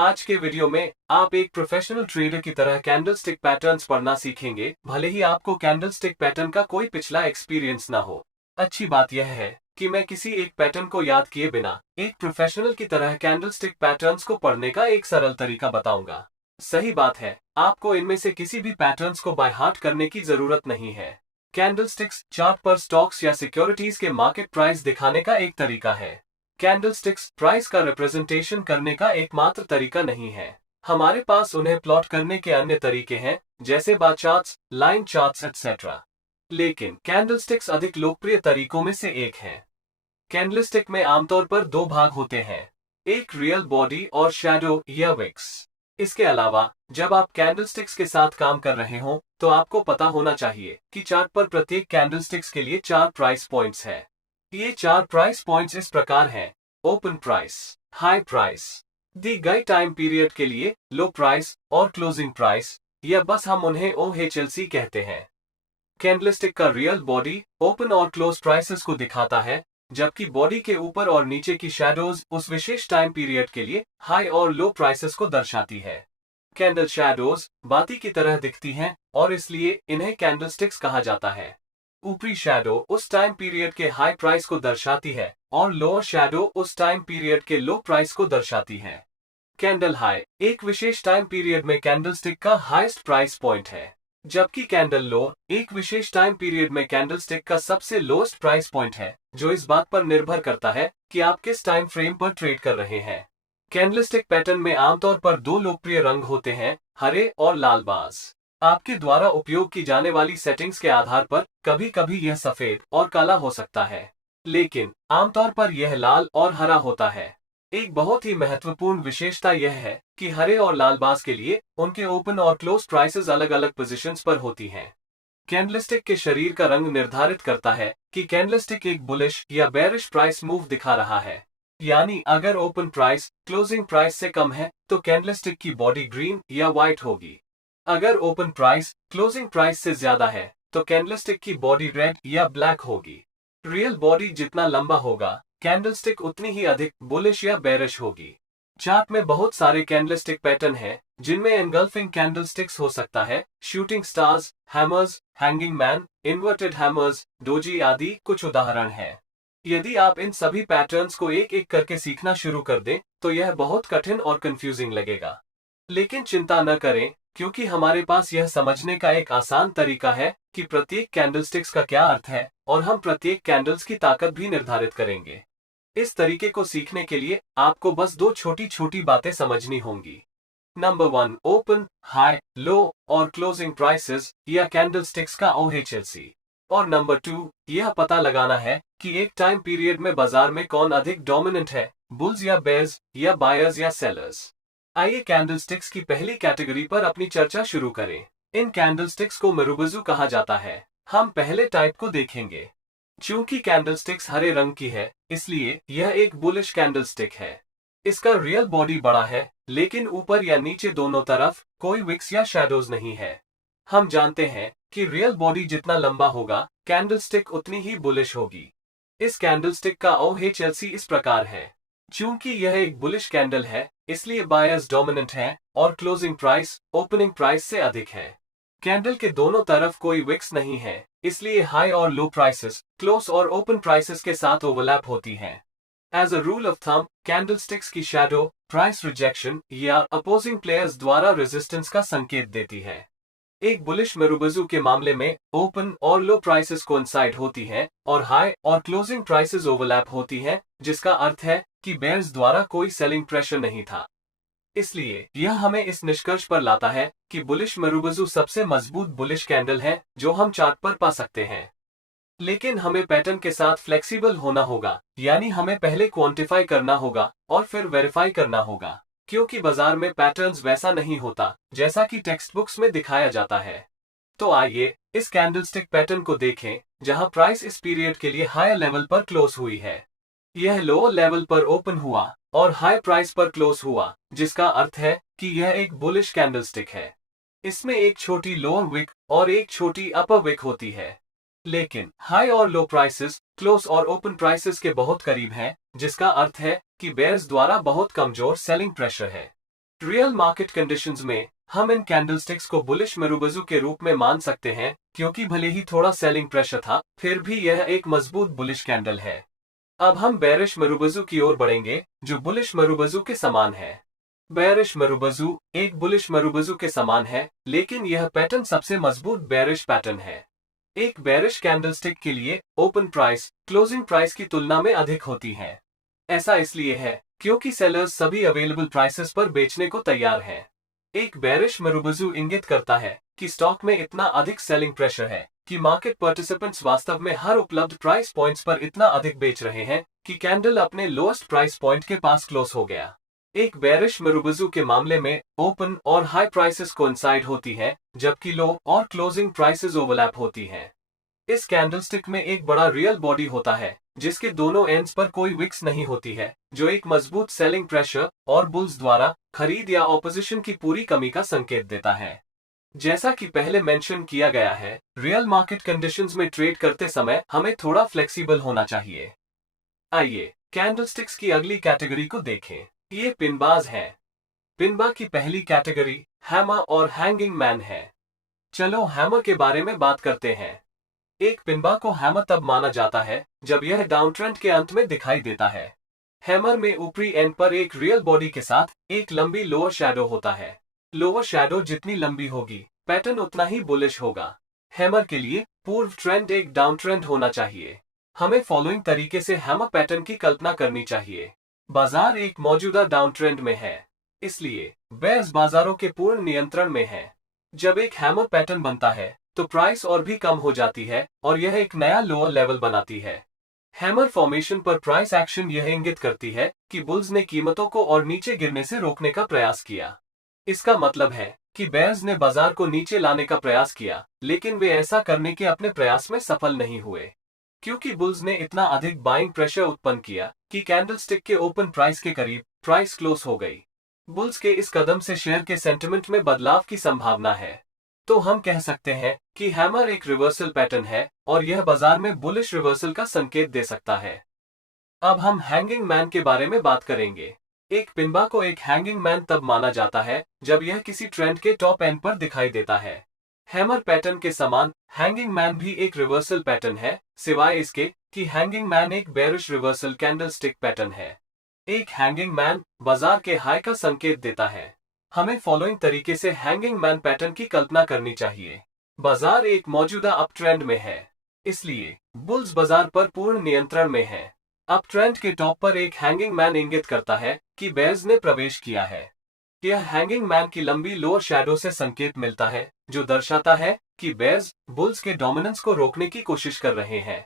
आज के वीडियो में आप एक प्रोफेशनल ट्रेडर की तरह कैंडलस्टिक पैटर्न्स पढ़ना सीखेंगे, भले ही आपको कैंडलस्टिक पैटर्न का कोई पिछला एक्सपीरियंस ना हो। अच्छी बात यह है कि मैं किसी एक पैटर्न को याद किए बिना एक प्रोफेशनल की तरह कैंडलस्टिक पैटर्न्स को पढ़ने का एक सरल तरीका बताऊंगा। सही बात है, आपको इनमें से किसी भी पैटर्न्स को बाय हार्ट करने की जरूरत नहीं है। कैंडलस्टिक्स चार्ट पर स्टॉक्स या सिक्योरिटीज के मार्केट प्राइस दिखाने का एक तरीका है। कैंडलस्टिक्स प्राइस का रिप्रेजेंटेशन करने का एकमात्र तरीका नहीं है। हमारे पास उन्हें प्लॉट करने के अन्य तरीके हैं, जैसे बार चार्ट्स, लाइन चार्ट्स एटसेट्रा। लेकिन कैंडलस्टिक्स अधिक लोकप्रिय तरीकों में से एक है। कैंडलस्टिक में आमतौर पर दो भाग होते हैं, एक रियल बॉडी और शैडो या विक्स। इसके अलावा जब आप कैंडलस्टिक्स के साथ काम कर रहे हो तो आपको पता होना चाहिए कि चार्ट पर प्रत्येक कैंडलस्टिक्स के लिए 4 प्राइस पॉइंट्स हैं। ये 4 प्राइस पॉइंट्स इस प्रकार हैं: ओपन प्राइस, हाई प्राइस, दी गई टाइम पीरियड के लिए लो प्राइस और क्लोजिंग प्राइस, या बस हम उन्हें OHLC कहते हैं। कैंडलस्टिक का रियल बॉडी ओपन और क्लोज प्राइसेस को दिखाता है, जबकि बॉडी के ऊपर और नीचे की शैडोज उस विशेष टाइम पीरियड के लिए हाई और लो प्राइसेस को दर्शाती है। कैंडल शैडोज बाती की तरह दिखती हैं और इसलिए इन्हें कैंडलस्टिक्स कहा जाता है। ऊपरी शैडो उस टाइम पीरियड के हाई प्राइस को दर्शाती है और लोअर शैडो उस टाइम पीरियड के लो प्राइस को दर्शाती है। कैंडल हाई एक विशेष टाइम पीरियड में कैंडलस्टिक का हाईएस्ट प्राइस पॉइंट है, जबकि कैंडल लो एक विशेष टाइम पीरियड में कैंडलस्टिक का सबसे लोएस्ट प्राइस पॉइंट है, जो इस बात पर निर्भर करता है कि आप किस टाइम फ्रेम पर ट्रेड कर रहे हैं। कैंडलस्टिक पैटर्न में आमतौर पर दो लोकप्रिय रंग होते हैं, हरे और लाल बाज। आपके द्वारा उपयोग की जाने वाली सेटिंग्स के आधार पर कभी कभी यह सफेद और काला हो सकता है, लेकिन आमतौर पर यह लाल और हरा होता है। एक बहुत ही महत्वपूर्ण विशेषता यह है कि हरे और लाल बाज के लिए उनके ओपन और क्लोज प्राइसेस अलग अलग पोजीशंस पर होती हैं। कैंडलस्टिक के शरीर का रंग निर्धारित करता है कि कैंडलस्टिक एक बुलिश या बेरिश प्राइस मूव दिखा रहा है। यानी अगर ओपन प्राइस क्लोजिंग प्राइस से कम है तो कैंडलस्टिक की बॉडी ग्रीन या व्हाइट होगी। अगर ओपन प्राइस क्लोजिंग प्राइस से ज्यादा है तो कैंडलस्टिक की बॉडी रेड या ब्लैक होगी। रियल बॉडी जितना लंबा होगा, कैंडलस्टिक उतनी ही अधिक बुलिश या बेरिश होगी। चार्ट में बहुत सारे कैंडलस्टिक पैटर्न हैं, जिनमें एनगल्फिंग कैंडलस्टिक्स हो सकता है, shooting stars, hammers, hanging man, inverted hammers, doji आदि कुछ उदाहरण हैं। यदि आप इन सभी पैटर्न्स को एक एक करके सीखना शुरू कर दें तो यह बहुत कठिन और कंफ्यूजिंग लगेगा। लेकिन चिंता न करें, क्योंकि हमारे पास यह समझने का एक आसान तरीका है कि प्रत्येक कैंडलस्टिक्स का क्या अर्थ है, और हम प्रत्येक कैंडल्स की ताकत भी निर्धारित करेंगे। इस तरीके को सीखने के लिए आपको बस दो छोटी छोटी बातें समझनी होंगी। नंबर 1, ओपन, हाई, लो और क्लोजिंग प्राइसेस या कैंडलस्टिक्स का OHLC। और नंबर 2, यह पता लगाना है कि एक टाइम पीरियड में बाजार में कौन अधिक डोमिनेंट है, बुल्स या बेयर्स या बायर्स या सेलर्स। आइए कैंडलस्टिक्स की पहली कैटेगरी पर अपनी चर्चा शुरू करें। इन कैंडलस्टिक्स को मिरुबुजु कहा जाता है। हम पहले टाइप को देखेंगे। चूंकि कैंडलस्टिक्स हरे रंग की है, इसलिए यह एक बुलिश कैंडलस्टिक है। इसका रियल बॉडी बड़ा है, लेकिन ऊपर या नीचे दोनों तरफ कोई विक्स या शैडोज नहीं है। हम जानते हैं कि रियल बॉडी जितना लंबा होगा, कैंडलस्टिक उतनी ही बुलिश होगी। इस कैंडलस्टिक का OHLC इस प्रकार है। चूंकि यह एक बुलिश कैंडल है, इसलिए बायर्स डोमिनेंट हैं और क्लोजिंग प्राइस ओपनिंग प्राइस से अधिक है। कैंडल के दोनों तरफ कोई विक्स नहीं है, इसलिए हाई और लो प्राइसेस क्लोज और ओपन प्राइसेस के साथ ओवरलैप होती हैं। As a rule of thumb, candlesticks की शैडो प्राइस रिजेक्शन या अपोजिंग प्लेयर्स द्वारा रेजिस्टेंस का संकेत देती है। एक बुलिश मिरुबुजु के मामले में ओपन और लो प्राइसेस कोइंसाइड होती हैं और हाई और क्लोजिंग प्राइसेस ओवरलैप होती हैं, जिसका अर्थ है कि बेयर्स द्वारा कोई सेलिंग प्रेशर नहीं था। इसलिए यह हमें इस निष्कर्ष पर लाता है कि बुलिश मिरुबुजु सबसे मजबूत बुलिश कैंडल है जो हम चार्ट पर पा सकते हैं। लेकिन हमें पैटर्न के साथ फ्लेक्सिबल होना होगा, यानी हमें पहले क्वांटिफाई करना होगा और फिर वेरीफाई करना होगा, क्योंकि बाजार में पैटर्न्स वैसा नहीं होता जैसा कि टेक्स्ट बुक्स में दिखाया जाता है। तो आइए इस कैंडलस्टिक पैटर्न को देखें, जहां प्राइस इस पीरियड के लिए हायर लेवल पर क्लोज हुई है। यह लोअर लेवल पर ओपन हुआ और हाई प्राइस पर क्लोज हुआ, जिसका अर्थ है कि यह एक बुलिश कैंडलस्टिक है। इसमें एक छोटी लोअर विक और एक छोटी अपर विक होती है। लेकिन हाई और लो प्राइसेस क्लोज और ओपन प्राइसेस के बहुत करीब हैं, जिसका अर्थ है कि बेयर्स द्वारा बहुत कमजोर सेलिंग प्रेशर है। रियल मार्केट कंडीशंस में हम इन कैंडलस्टिक्स को बुलिश मरूबजू के रूप में मान सकते हैं, क्योंकि भले ही थोड़ा सेलिंग प्रेशर था, फिर भी यह एक मजबूत बुलिश कैंडल है। अब हम बेरिश मरूबजू की ओर बढ़ेंगे, जो बुलिश मरूबजू के समान है। बेरिश मरूबजू एक बुलिश मरूबजू के समान है, लेकिन यह पैटर्न सबसे मजबूत बेरिश पैटर्न है। एक बेरिश कैंडलस्टिक के लिए ओपन प्राइस क्लोजिंग प्राइस की तुलना में अधिक होती है। ऐसा इसलिए है क्योंकि सेलर्स सभी अवेलेबल प्राइसेस पर बेचने को तैयार हैं। एक बेरिश मरूबजू इंगित करता है कि स्टॉक में इतना अधिक सेलिंग प्रेशर है कि मार्केट पार्टिसिपेंट्स वास्तव में हर उपलब्ध प्राइस पॉइंट्स पर इतना अधिक बेच रहे हैं कि कैंडल अपने लोएस्ट प्राइस पॉइंट के पास क्लोज हो गया। एक बेरिश मरूबजू के मामले में ओपन और हाई प्राइसेस कोइंसाइड होती हैं, जबकि लो और क्लोजिंग प्राइसेस ओवरलैप होती हैं। इस कैंडलस्टिक में एक बड़ा रियल बॉडी होता है, जिसके दोनों एंड्स पर कोई विक्स नहीं होती है, जो एक मजबूत सेलिंग प्रेशर और बुल्स द्वारा खरीद या ऑपोजिशन की पूरी कमी का संकेत देता है। जैसा कि पहले मेंशन किया गया है, रियल मार्केट कंडीशंस में ट्रेड करते समय हमें थोड़ा फ्लेक्सिबल होना चाहिए। आइए कैंडलस्टिक्स की अगली कैटेगरी को देखें। ये पिनबाज हैं। पिनबा की पहली कैटेगरी हैमर और हैंगिंग मैन है। चलो हैमर के बारे में बात करते हैं। एक पिनबा को हैमर तब माना जाता है जब यह डाउन ट्रेंड के अंत में दिखाई देता है। हैमर में ऊपरी एंड पर एक रियल बॉडी के साथ एक लंबी लोअर शैडो होता है। लोअर शैडो जितनी लंबी होगी, पैटर्न उतना ही बुलिश होगा। हैमर के लिए पूर्व ट्रेंड एक डाउन ट्रेंड होना चाहिए। हमें फॉलोइंग तरीके से हैमर पैटर्न की कल्पना करनी चाहिए। बाजार एक मौजूदा डाउन ट्रेंड में है, इसलिए बेयर्स बाजारों के पूर्ण नियंत्रण में है। जब एक हैमर पैटर्न बनता है तो प्राइस और भी कम हो जाती है और यह एक नया लोअर लेवल बनाती है। हैमर फॉर्मेशन पर प्राइस एक्शन यह इंगित करती है कि बुल्स ने कीमतों को और नीचे गिरने से रोकने का प्रयास किया। इसका मतलब है कि बेयर्स ने बाजार को नीचे लाने का प्रयास किया, लेकिन वे ऐसा करने के अपने प्रयास में सफल नहीं हुए, क्योंकि बुल्स ने इतना अधिक बाइंग प्रेशर उत्पन्न किया कि कैंडलस्टिक के ओपन प्राइस के करीब प्राइस क्लोज हो गई। बुल्स के इस कदम से शेयर के सेंटिमेंट में बदलाव की संभावना है। तो हम कह सकते हैं कि हैमर एक रिवर्सल पैटर्न है और यह बाजार में बुलिश रिवर्सल का संकेत दे सकता है। अब हम हैंगिंग मैन के बारे में बात करेंगे। एक पिनबा को एक हैंगिंग मैन तब माना जाता है जब यह किसी ट्रेंड के टॉप एंड पर दिखाई देता है। हैमर पैटर्न के समान हैंगिंग मैन भी एक रिवर्सल पैटर्न है, सिवाय इसके कि हैंगिंग मैन एक बेरिश रिवर्सल कैंडलस्टिक पैटर्न है। एक हैंगिंग मैन बाजार के हाई का संकेत देता है। हमें फॉलोइंग तरीके से हैंगिंग मैन पैटर्न की कल्पना करनी चाहिए। बाजार एक मौजूदा अप ट्रेंड में है, इसलिए बुल्स बाजार पर पूर्ण नियंत्रण में है। अप ट्रेंड के टॉप पर एक हैंगिंग मैन इंगित करता है कि बेयर्स ने प्रवेश किया है। यह हैंगिंग मैन की लंबी लोअर शैडो से संकेत मिलता है, जो दर्शाता है कि बेयर्स बुल्स के डोमिनेंस को रोकने की कोशिश कर रहे हैं।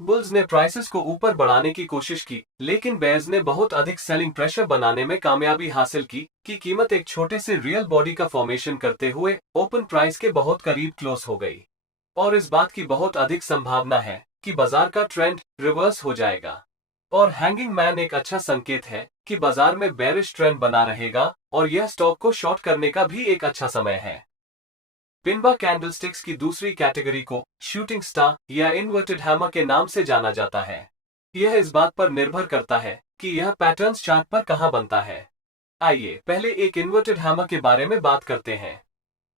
बुल्स ने प्राइसेस को ऊपर बढ़ाने की कोशिश की, लेकिन बेयर्स ने बहुत अधिक सेलिंग प्रेशर बनाने में कामयाबी हासिल की कि कीमत एक छोटे से रियल बॉडी का फॉर्मेशन करते हुए ओपन प्राइस के बहुत करीब क्लोज हो गई। और इस बात की बहुत अधिक संभावना है कि बाजार का ट्रेंड रिवर्स हो जाएगा। और हैंगिंग मैन एक अच्छा संकेत है कि बाजार में बेरिश ट्रेंड बना रहेगा और यह स्टॉक को शॉर्ट करने का भी एक अच्छा समय है। पिनबा कैंडलस्टिक्स की दूसरी कैटेगरी को शूटिंग स्टार या इन्वर्टेड हैमर के नाम से जाना जाता है। यह इस बात पर निर्भर करता है कि यह पैटर्न्स चार्ट पर कहां बनता है। आइए पहले एक इन्वर्टेड हैमर के बारे में बात करते हैं।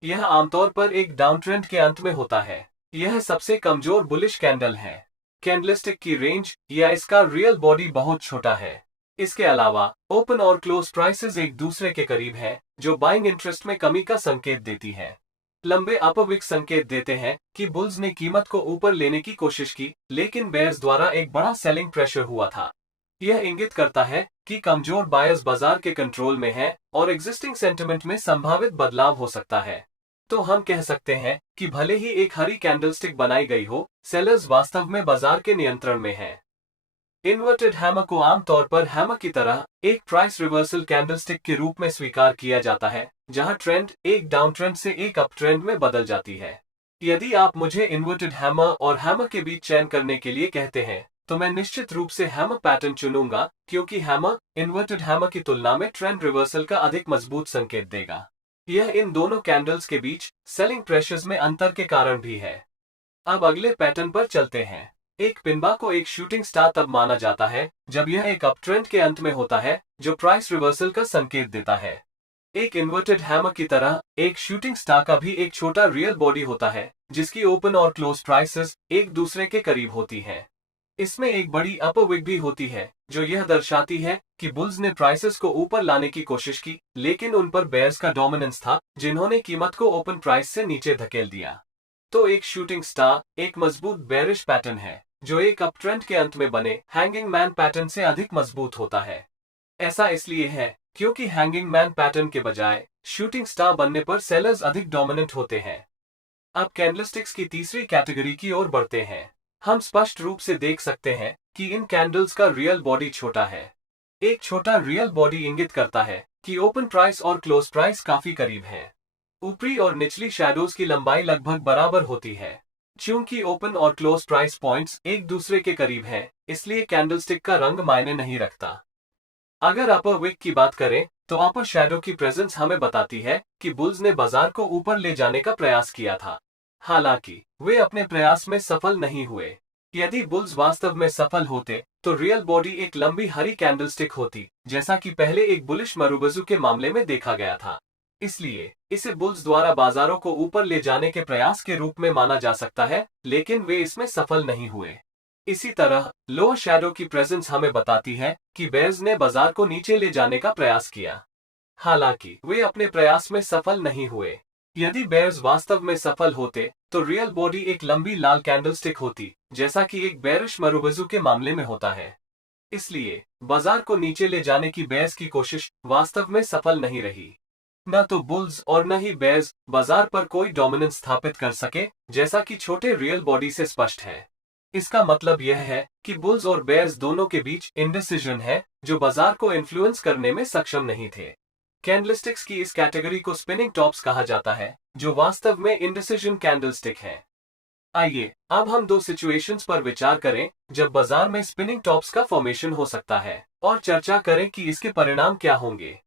यह आमतौर पर एक डाउन ट्रेंड के अंत में होता है। यह सबसे कमजोर बुलिश कैंडल है। कैंडलस्टिक की रेंज या इसका रियल बॉडी बहुत छोटा है। इसके अलावा ओपन और क्लोज प्राइसेस एक दूसरे के करीब हैं, जो बाइंग इंटरेस्ट में कमी का संकेत देती है। लंबे अपर विक्स संकेत देते हैं कि बुल्स ने कीमत को ऊपर लेने की कोशिश की, लेकिन बेयर्स द्वारा एक बड़ा सेलिंग प्रेशर हुआ था। यह इंगित करता है कि कमजोर बायर्स बाजार के कंट्रोल में हैं और एग्जिस्टिंग सेंटिमेंट में संभावित बदलाव हो सकता है। तो हम कह सकते हैं कि भले ही एक हरी कैंडलस्टिक बनाई गई हो, सेलर्स वास्तव में बाजार के नियंत्रण में हैं। इन्वर्टेड हैमर को आमतौर पर हैमर की तरह एक प्राइस रिवर्सल कैंडलस्टिक के रूप में स्वीकार किया जाता है, जहां ट्रेंड एक डाउन ट्रेंड से एक अप ट्रेंड में बदल जाती है। यदि आप मुझे इन्वर्टेड हैमर और हैमर के बीच चयन करने के लिए कहते हैं, तो मैं निश्चित रूप से हैमर पैटर्न चुनूंगा, क्योंकि हैमर इन्वर्टेड हैमर की तुलना में ट्रेंड रिवर्सल का अधिक मजबूत संकेत देगा। यह इन दोनों कैंडल्स के बीच सेलिंग प्रेशर्स में अंतर के कारण भी है। अब अगले पैटर्न पर चलते हैं। एक पिनबा को एक शूटिंग स्टार तब माना जाता है जब यह एक अप ट्रेंड के अंत में होता है, जो प्राइस रिवर्सल का संकेत देता है। एक इन्वर्टेड हैमर की तरह एक शूटिंग स्टार का भी एक छोटा रियल बॉडी होता है जिसकी ओपन और क्लोज प्राइसेस एक दूसरे के करीब होती हैं। इसमें एक बड़ी अपर विग भी होती है जो यह दर्शाती है कि बुल्स ने प्राइसेस को ऊपर लाने की कोशिश की, लेकिन उन पर बेयर्स का डोमिनेंस था जिन्होंने कीमत को ओपन प्राइस से नीचे धकेल दिया। तो एक शूटिंग स्टार एक मजबूत बेरिश पैटर्न है जो एक अप ट्रेंड के अंत में बने हैंगिंग मैन पैटर्न से अधिक मजबूत होता है। ऐसा इसलिए है क्योंकि हैंगिंग मैन पैटर्न के बजाय शूटिंग स्टार बनने पर सेलर्स अधिक डोमिनेंट होते हैं। अब कैंडलस्टिक्स की तीसरी कैटेगरी की ओर बढ़ते हैं। हम स्पष्ट रूप से देख सकते हैं कि इन कैंडल्स का रियल बॉडी छोटा है। एक छोटा रियल बॉडी इंगित करता है कि ओपन प्राइस और क्लोज प्राइस काफी करीब हैं। ऊपरी और निचली शैडोज की लंबाई लगभग बराबर होती है। चूंकि ओपन और क्लोज प्राइस पॉइंट्स एक दूसरे के करीब हैं, इसलिए कैंडलस्टिक का रंग मायने नहीं रखता। अगर अपर विक की बात करें तो अपर शैडो की प्रेजेंस हमें बताती है कि बुल्स ने बाजार को ऊपर ले जाने का प्रयास किया था। हालांकि वे अपने प्रयास में सफल नहीं हुए। यदि बुल्स वास्तव में सफल होते तो रियल बॉडी एक लंबी हरी कैंडलस्टिक होती, जैसा कि पहले एक बुलिश मरुबजू के मामले में देखा गया था। इसलिए इसे बुल्स द्वारा बाजारों को ऊपर ले जाने के प्रयास के रूप में माना जा सकता है, लेकिन वे इसमें सफल नहीं हुए। इसी तरह लोअर शैडो की प्रेजेंस हमें बताती है कि बेयर्स ने बाजार को नीचे ले जाने का प्रयास किया। हालांकि वे अपने प्रयास में सफल नहीं हुए। यदि बेयर्स वास्तव में सफल होते तो रियल बॉडी एक लंबी लाल कैंडलस्टिक होती, जैसा कि एक बेयरिश मरुबजू के मामले में होता है। इसलिए बाजार को नीचे ले जाने की बेयर्स की कोशिश वास्तव में सफल नहीं रही। न तो बुल्स और न ही बेयर्स बाजार पर कोई डोमिनेंस स्थापित कर सके, जैसा कि छोटे रियल बॉडी से स्पष्ट है। इसका मतलब यह है कि बुल्स और बेयर्स दोनों के बीच इंडिसिजन है जो बाजार को इन्फ्लुएंस करने में सक्षम नहीं थे। कैंडलस्टिक्स की इस कैटेगरी को स्पिनिंग टॉप्स कहा जाता है, जो वास्तव में इंडिसिजन कैंडलस्टिक है। आइए अब हम दो सिचुएशंस पर विचार करें जब बाजार में स्पिनिंग टॉप्स का फॉर्मेशन हो सकता है, और चर्चा करें कि इसके परिणाम क्या होंगे।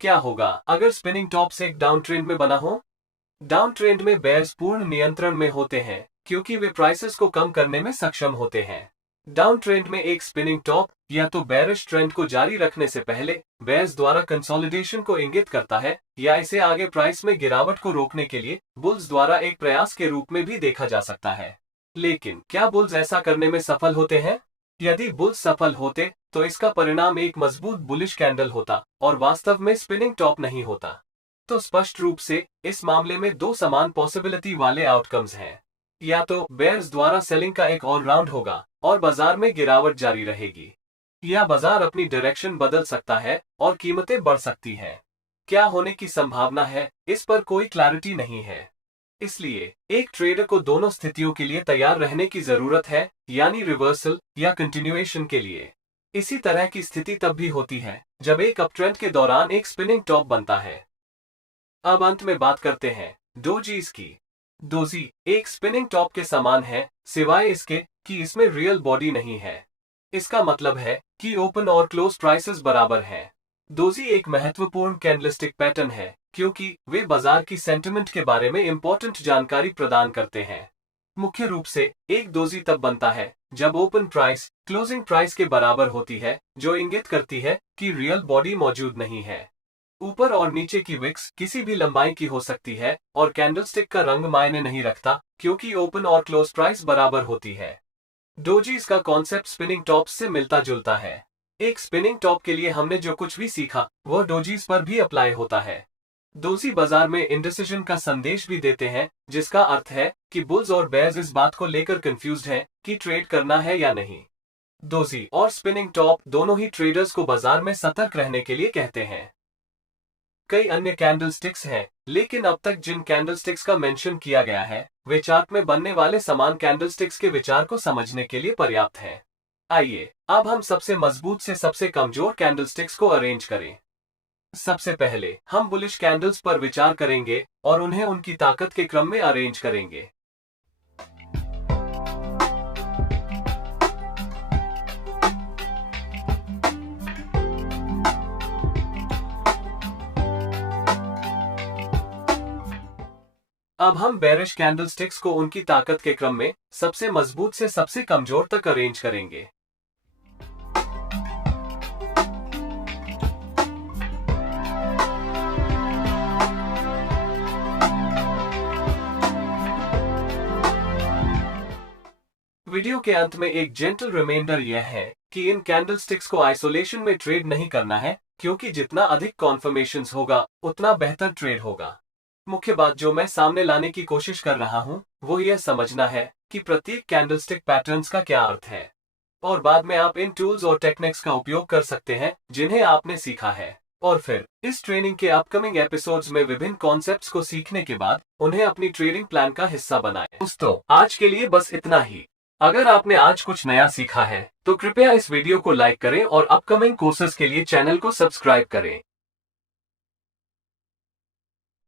क्या होगा अगर स्पिनिंग टॉप्स एक डाउन ट्रेंड में बना हो? डाउन ट्रेंड में बेयर्स पूर्ण नियंत्रण में होते हैं क्योंकि वे प्राइसेस को कम करने में सक्षम होते हैं। डाउन ट्रेंड में एक स्पिनिंग टॉप या तो बेयरिश ट्रेंड को जारी रखने से पहले बेयर्स द्वारा कंसोलिडेशन को इंगित करता है, या इसे आगे प्राइस में गिरावट को रोकने के लिए बुल्स द्वारा एक प्रयास के रूप में भी देखा जा सकता है। लेकिन क्या बुल्स ऐसा करने में सफल होते हैं? यदि बुल्स सफल होते तो इसका परिणाम एक मजबूत बुलिश कैंडल होता और वास्तव में स्पिनिंग टॉप नहीं होता। तो स्पष्ट रूप से इस मामले में दो समान पॉसिबिलिटी वाले आउटकम्स हैं। या तो बेयर्स द्वारा सेलिंग का एक ऑलराउंड होगा और बाजार में गिरावट जारी रहेगी, या बाजार अपनी डायरेक्शन बदल सकता है और कीमतें बढ़ सकती हैं। क्या होने की संभावना है, इस पर कोई क्लैरिटी नहीं है। इसलिए एक ट्रेडर को दोनों स्थितियों के लिए तैयार रहने की जरूरत है, यानी रिवर्सल या कंटिन्यूएशन के लिए। इसी तरह की स्थिति तब भी होती है जब एक अपट्रेंड के दौरान एक स्पिनिंग टॉप बनता है। अब अंत में बात करते हैं डोजीज की। डोजी एक स्पिनिंग टॉप के समान है, सिवाय इसके कि इसमें रियल बॉडी नहीं है। इसका मतलब है कि ओपन और क्लोज प्राइसेस बराबर हैं। डोजी एक महत्वपूर्ण कैंडलस्टिक पैटर्न है क्योंकि वे बाजार की सेंटिमेंट के बारे में इंपॉर्टेंट जानकारी प्रदान करते हैं। मुख्य रूप से एक डोजी तब बनता है जब ओपन प्राइस क्लोजिंग प्राइस के बराबर होती है, जो इंगित करती है कि रियल बॉडी मौजूद नहीं है। ऊपर और नीचे की विक्स किसी भी लंबाई की हो सकती है और कैंडलस्टिक का रंग मायने नहीं रखता क्योंकि ओपन और क्लोज प्राइस बराबर होती है। डोजीज का कॉन्सेप्ट स्पिनिंग टॉप्स से मिलता जुलता है। एक स्पिनिंग टॉप के लिए हमने जो कुछ भी सीखा वह डोजीज पर भी अप्लाई होता है। डोजी बाजार में इंडिसिजन का संदेश भी देते हैं, जिसका अर्थ है कि बुल्स और बेयर्स इस बात को लेकर कंफ्यूज्ड हैं कि ट्रेड करना है या नहीं। डोजी और स्पिनिंग टॉप दोनों ही ट्रेडर्स को बाजार में सतर्क रहने के लिए कहते हैं। कई अन्य कैंडलस्टिक्स हैं, लेकिन अब तक जिन कैंडलस्टिक्स का मेंशन किया गया है वे चार्ट में बनने वाले समान कैंडलस्टिक्स के विचार को समझने के लिए पर्याप्त हैं। आइए अब हम सबसे मजबूत से सबसे कमजोर कैंडलस्टिक्स को अरेंज करें। सबसे पहले हम बुलिश कैंडल्स पर विचार करेंगे और उन्हें उनकी ताकत के क्रम में अरेंज करेंगे। अब हम बेरिश कैंडलस्टिक्स को उनकी ताकत के क्रम में सबसे मजबूत से सबसे कमजोर तक अरेंज करेंगे। वीडियो के अंत में एक जेंटल रिमाइंडर यह है कि इन कैंडलस्टिक्स को आइसोलेशन में ट्रेड नहीं करना है, क्योंकि जितना अधिक कॉन्फर्मेशंस होगा उतना बेहतर ट्रेड होगा। मुख्य बात जो मैं सामने लाने की कोशिश कर रहा हूं वो यह समझना है कि प्रत्येक कैंडलस्टिक पैटर्न्स का क्या अर्थ है, और बाद में आप इन टूल्स और टेक्निक्स का उपयोग कर सकते हैं जिन्हें आपने सीखा है, और फिर इस ट्रेनिंग के अपकमिंग एपिसोड्स में विभिन्न कॉन्सेप्ट्स को सीखने के बाद उन्हें अपनी ट्रेडिंग प्लान का हिस्सा बनाएं। दोस्तों, आज के लिए बस इतना ही। अगर आपने आज कुछ नया सीखा है तो कृपया इस वीडियो को लाइक करें और अपकमिंग कोर्सेज के लिए चैनल को सब्सक्राइब करें।